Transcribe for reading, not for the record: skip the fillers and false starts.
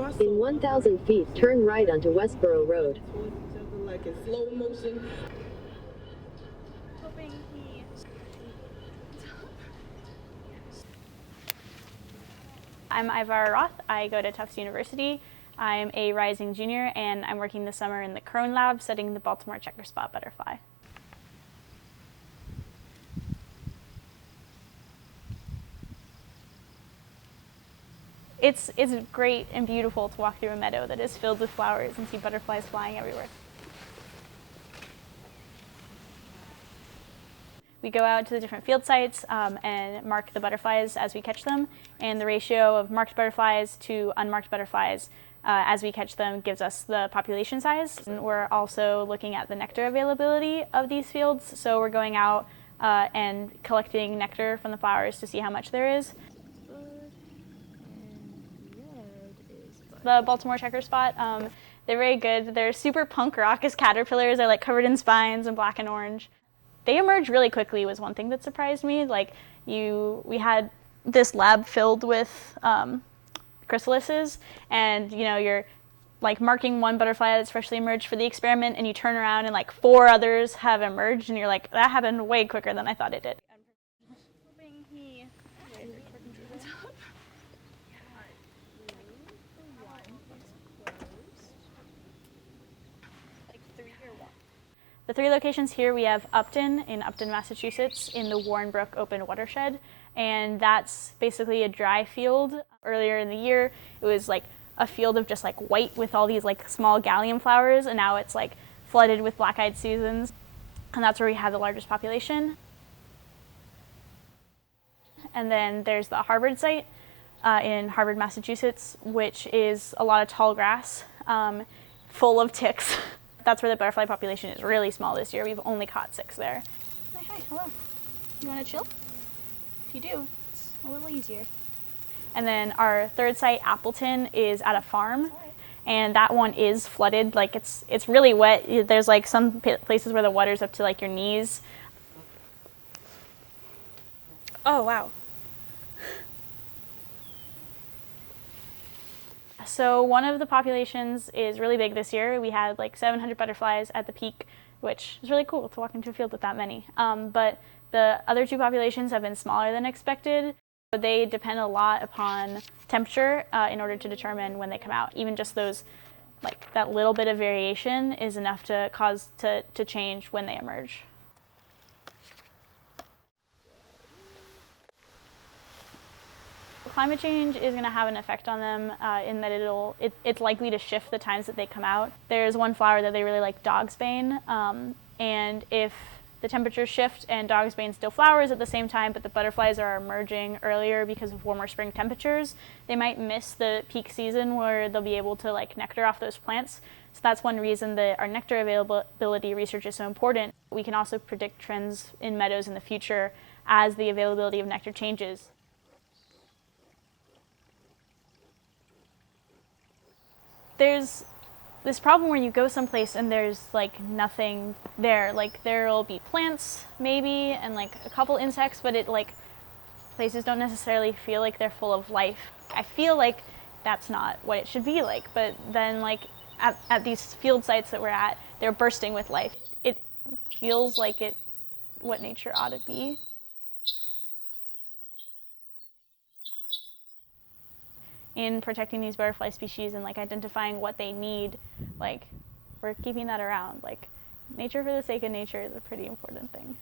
In 1,000 feet, turn right onto Westboro Road. Like in slow motion. I'm Ivara Roth. I go to Tufts University. I'm a rising junior, and I'm working this summer in the Crone lab studying the Baltimore Checkerspot butterfly. It's great and beautiful to walk through a meadow that is filled with flowers and see butterflies flying everywhere. We go out to the different field sites and mark the butterflies as we catch them, and the ratio of marked butterflies to unmarked butterflies as we catch them gives us the population size. And we're also looking at the nectar availability of these fields, so we're going out and collecting nectar from the flowers to see how much there is. The Baltimore Checkerspot, they're very good. They're super punk raucous caterpillars. They're like covered in spines and black and orange. They emerge really quickly was one thing that surprised me. Like we had this lab filled with chrysalises, and you're like marking one butterfly that's freshly emerged for the experiment, and you turn around and like 4 others have emerged, and you're like, that happened way quicker than I thought it did. The 3 locations here, we have Upton in Upton, Massachusetts, in the Warrenbrook Open Watershed, and that's basically a dry field. Earlier in the year, it was like a field of just like white with all these like small gallium flowers, and now it's like flooded with black-eyed Susans, and that's where we have the largest population. And then there's the Harvard site in Harvard, Massachusetts, which is a lot of tall grass full of ticks. That's where the butterfly population is really small this year. We've only caught 6 there. Hi, hello. You want to chill? If you do, it's a little easier. And then our 3rd site, Appleton, is at a farm, and that one is flooded. Like it's really wet. There's like some places where the water's up to like your knees. Oh, wow. So one of the populations is really big this year. We had like 700 butterflies at the peak, which is really cool to walk into a field with that many. But the other 2 populations have been smaller than expected. They depend a lot upon temperature in order to determine when they come out. Even just those, like that little bit of variation is enough to cause to change when they emerge. Climate change is going to have an effect on them in that it's likely to shift the times that they come out. There's one flower that they really like, dogsbane, and if the temperatures shift and dogsbane still flowers at the same time, but the butterflies are emerging earlier because of warmer spring temperatures, they might miss the peak season where they'll be able to like nectar off those plants. So that's one reason that our nectar availability research is so important. We can also predict trends in meadows in the future as the availability of nectar changes. There's this problem where you go someplace and there's like nothing there. Like there'll be plants maybe and like a couple insects, but places don't necessarily feel like they're full of life. I feel like that's not what it should be like, but then like at these field sites that we're at, they're bursting with life. It feels like what nature ought to be. In protecting these butterfly species and like identifying what they need, like we're keeping that around. Like nature for the sake of nature is a pretty important thing.